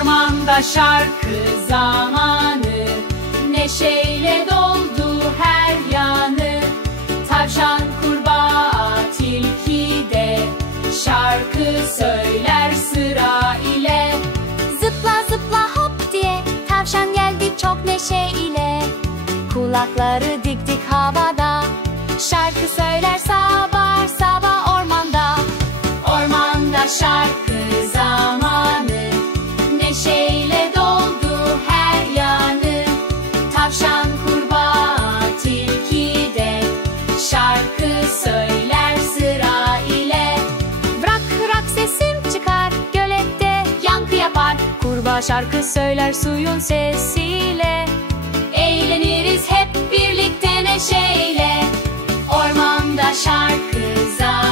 Ormanda şarkı zamanı, neşeyle doldu her yanı. Tavşan, kurbağa, tilki de şarkı söyler sıra ile. Zıpla zıpla hop diye tavşan geldi çok neşe ile. Kulakları dik dik havada, şarkı söyler sabah sabah ormanda. Ormanda şarkı zamanı, neşeyle doldu her yanı. Tavşan, kurbağa, tilki de şarkı söyler sıra ile. Bırak bırak sesim çıkar, gölette yankı yapar. Kurbağa şarkı söyler suyun sesiyle. Eğleniriz hep birlikte neşeyle. Ormanda şarkı zamanı,